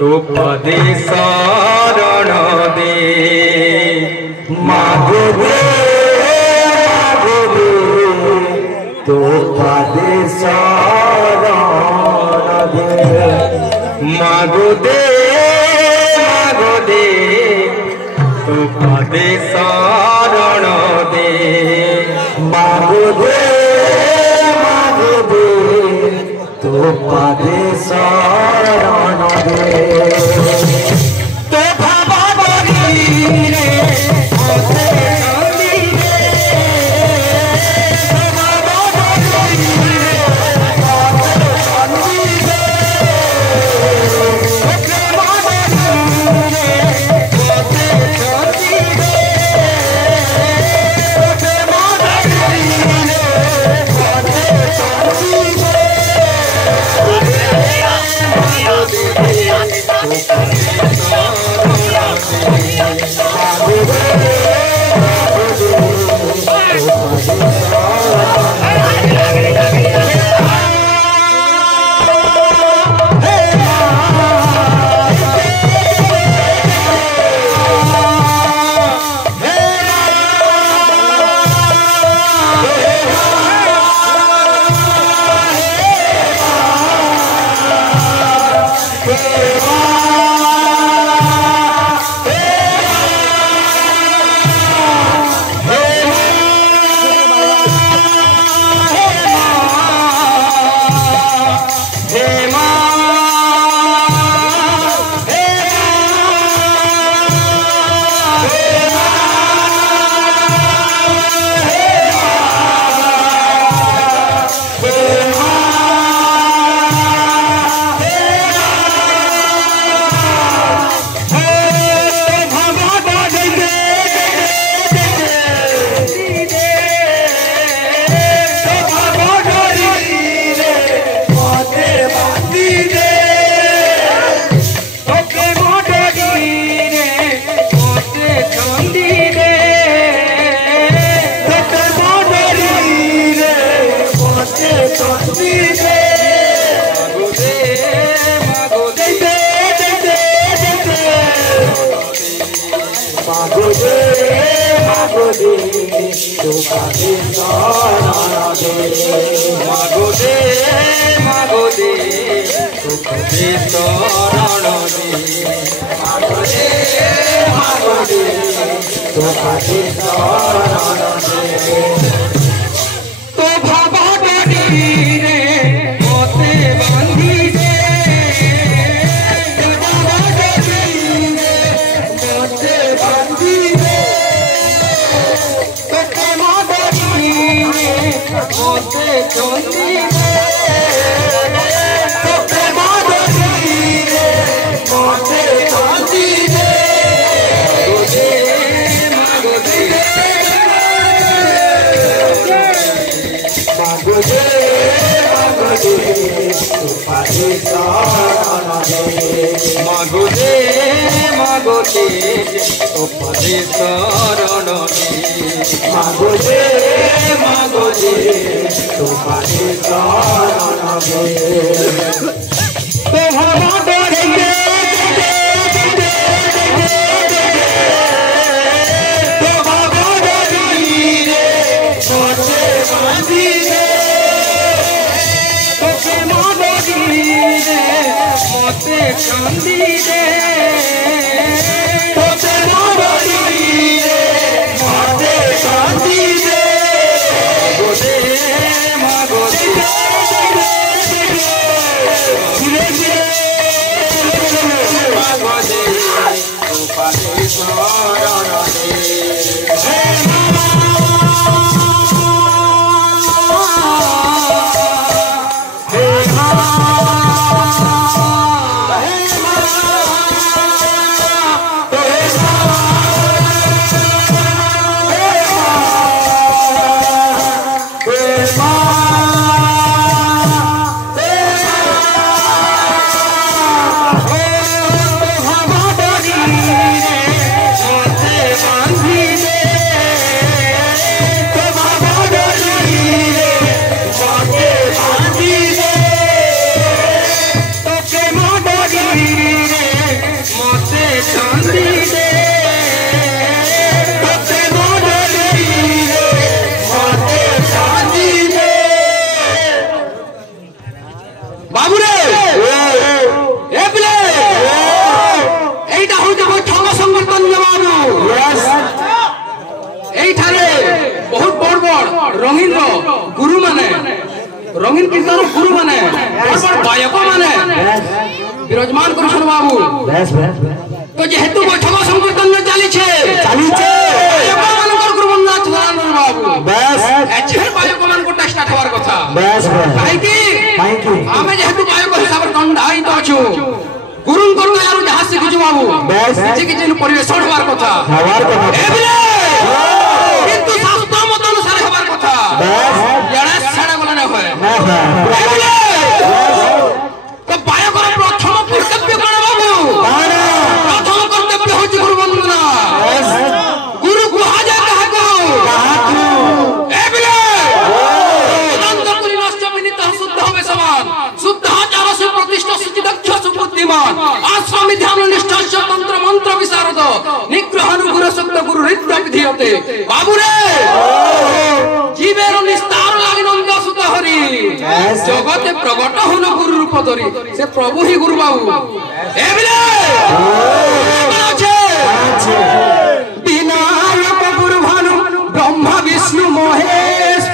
तो पदे शरण दे मागो दे तो पदे शरण दे मागो दे तो पदे शरण दे मागो दे तो पदे शरण दे तो भावा बनी रे ओसे नंदी रे तो भावा बनी रे ओसे नंदी रे ओसे बनी रे ओसे नंदी रे ओसे बनी रे ओसे नंदी रे रंगीन कीर्तन गुरु माने गायक माने विराजमान करुछन बाबू तो जेहेतु बैठक संकीर्तन में चली छे गायक मानकर गुरु बंदा चलान बाबू बस एछे गायक मान को टेस्ट आठवार कथा बस काहे की आमे जेहेतु गायक हिसाब रे दंडाई तो अछु गुरु को यार जहां सिखिछु बाबू बस किछि किछि परिवेशन हवार कथा एबले किंतु शास्त्र मत अनुसार हवार कथा बस जड़ा छाड़ा बोला न होय एबले तो गायकर प्रथम कर्तव्य कोन बाबू प्रथम कर्तव्य होछि गुरु वंदना गुरु गुहा जा काको एबले अनंत पुरी नष्ट विनीत शुद्ध होवे समान शुद्ध आचार से प्रतिष्ठा सुचि दक्ष सुबुद्धिमान आश्रम ध्यान निष्ठा तंत्र मंत्र विशारद निग्रह गुरु शब्द गुरु हृदय विधियते बाबू रे जीवेर निस्तार लागि नंद सुत हरि जगते प्रगट होन गुरु रूप धरि से प्रभु ही गुरु बाबू एबले विनायक गुरु भानु ब्रह्मा विष्णु महेश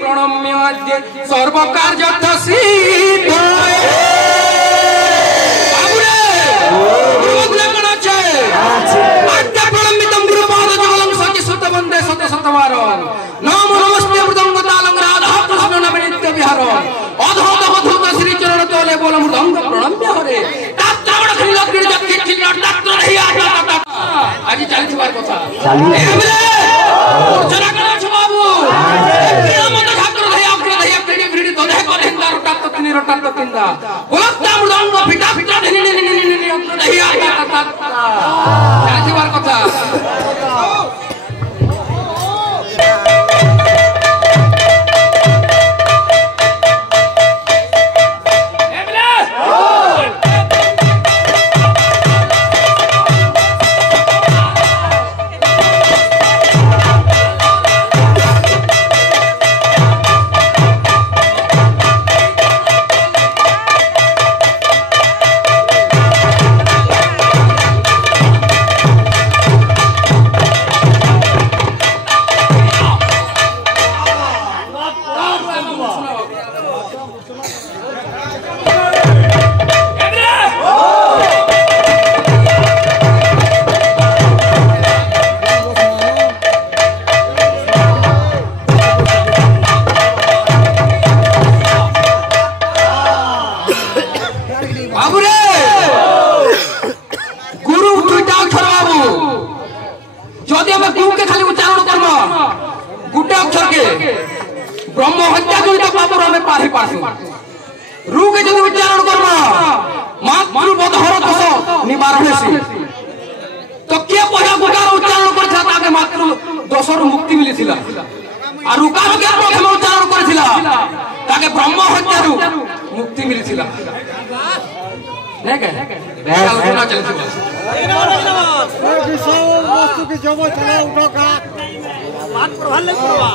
प्रणम्य सर्व कार्य सिद्ध नमो नमस्ते मृदंग तालंग राधा कृष्ण नवनित्य विहार अधोत अधोत श्री चरण तोले बोल मृदंग प्रणम्य हरे तात्रण खिल गिर जक्ति खिल तात्रण ही आता आज चलछि बार कथा एबले अर्चना करा छ बाबू मत ठाकुर धैया क्रीड़ी क्रीड़ी दधे करे तार तात तिनी रतात तिंदा बोलता मृदंग फिटा फिटा धिनी दही आता चलछि बार कथा ब्रह्म हत्या जनित पाप हमें पार पासु रू के जदि उच्चारण करना मातृ बधर दोष निवारण से तो के पहिला गुटार उच्चारण करथिला ताके मातृ दोषर मुक्ति मिलिथिला आ रुकार के प्रथम उच्चारण करथिला ताके ब्रह्म हत्यारु मुक्ति मिलिथिला ने के आलोचना चलथिला विषय वस्तु की जब चला उठो का बात प्रभाव ले करवा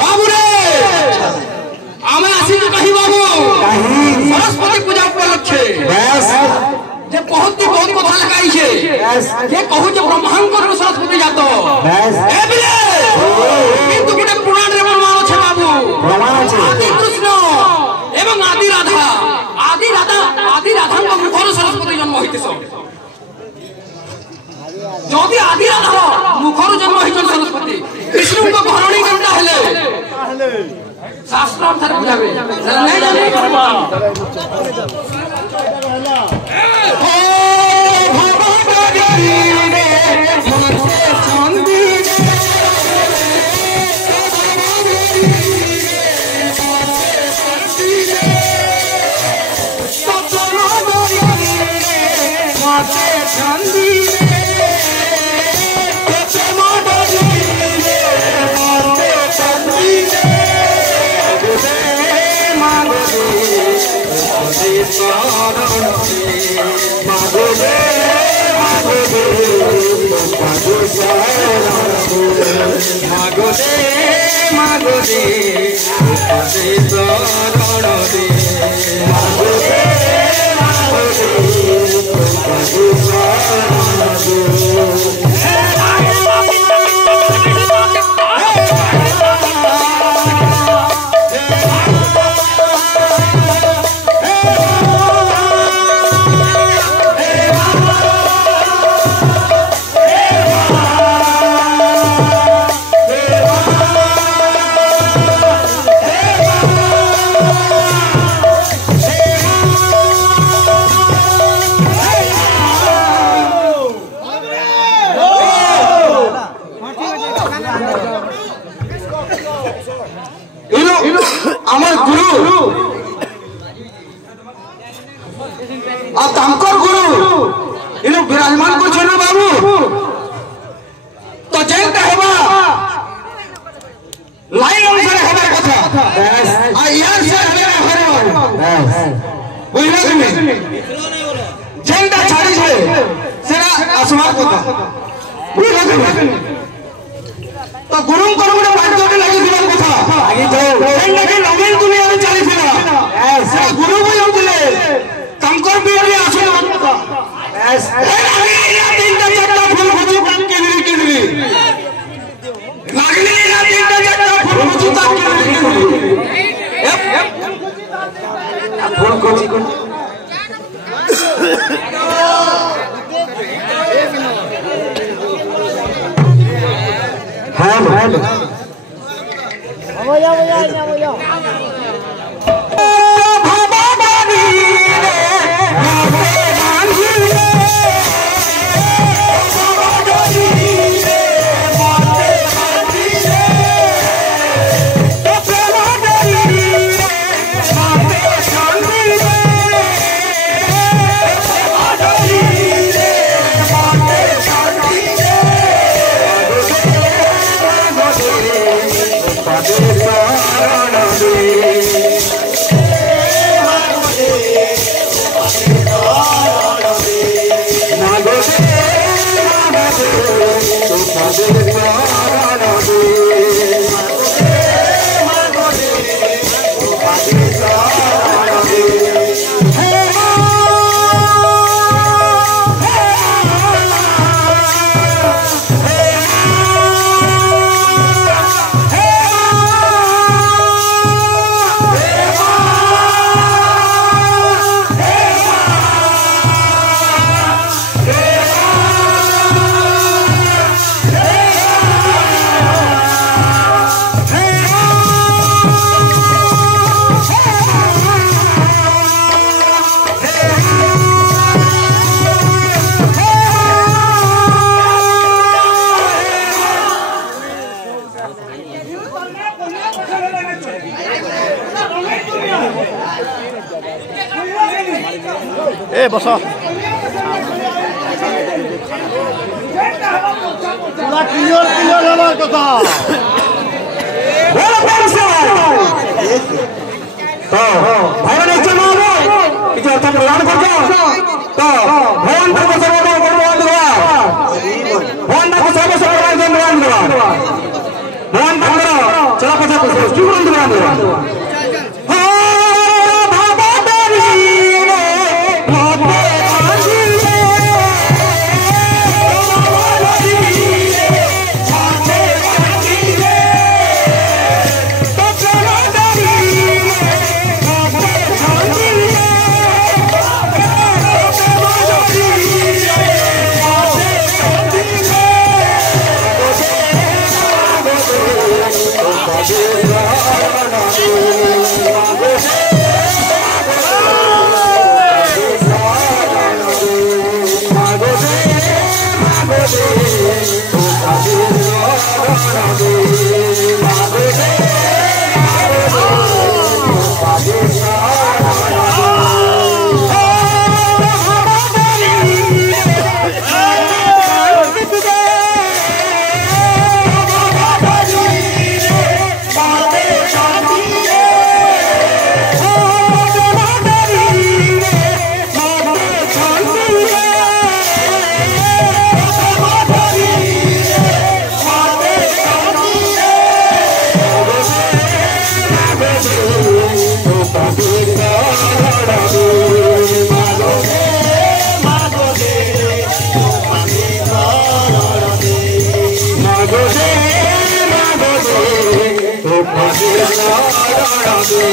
बाबू रे आमे आसी तो कही बाबू सरस्वती पूजा उपलक्षे जे बहुत कथा लगाई छे जे कहू जे ब्रह्मांड सरस्वती जातो एबले किंतु गुटे पुराण रे प्रमाण छे बाबू आदि कृष्ण एवं आदि राधा को मुखर सरस्वती जन्म होइतिस जदि आदि राधा मुखर जन्म होइछन सरस्वती विष्णु को घरणी केनटा हेले शास्त्र अनुसार बुझाबे नहीं जाने আমার গুরু আর তামকর গুরু ইনু বিরাজমান করছেন বাবু তো যেটা হেবা লাইন অনুসারে হেবার কথা আর ইয়ার সে হেবে বুঝলে তুমি যেটা ছাড়িছে সেটা আসবার কথা বুঝলে তুমি তো গুরুঙ্কর গোটে বাক্যটি লাগিছিলাম কথা যেটাকি নবীন দুনিয়ারে চালিছিল সেটা গুরু বই হଉଥିଲେ ତାଙ୍କର ବିରେ ଆସୁ କଥା ତିନିଟା ଚାରିଟା ଫୁଲ ଖୋଜୁ କେଦିରି କେଦିରି ଲାଗିଲି ନା ତିନିଟା ଚାରିଟା ଫୁଲ ଖୋଜୁ ତା କେଦିରି ଫୁଲ ଖୋଜୁ ए बस पूरा क्लियर क्लियर हमार कथा तो भगवान एक जन हो कि जो तुम प्रदान कर दो तो भगवान को सर्वदा भगवान देवा भगवान को सर्वदा भगवान देवा भगवान को चला पचा को क्यों भगवान देवा Thank you. बड़गे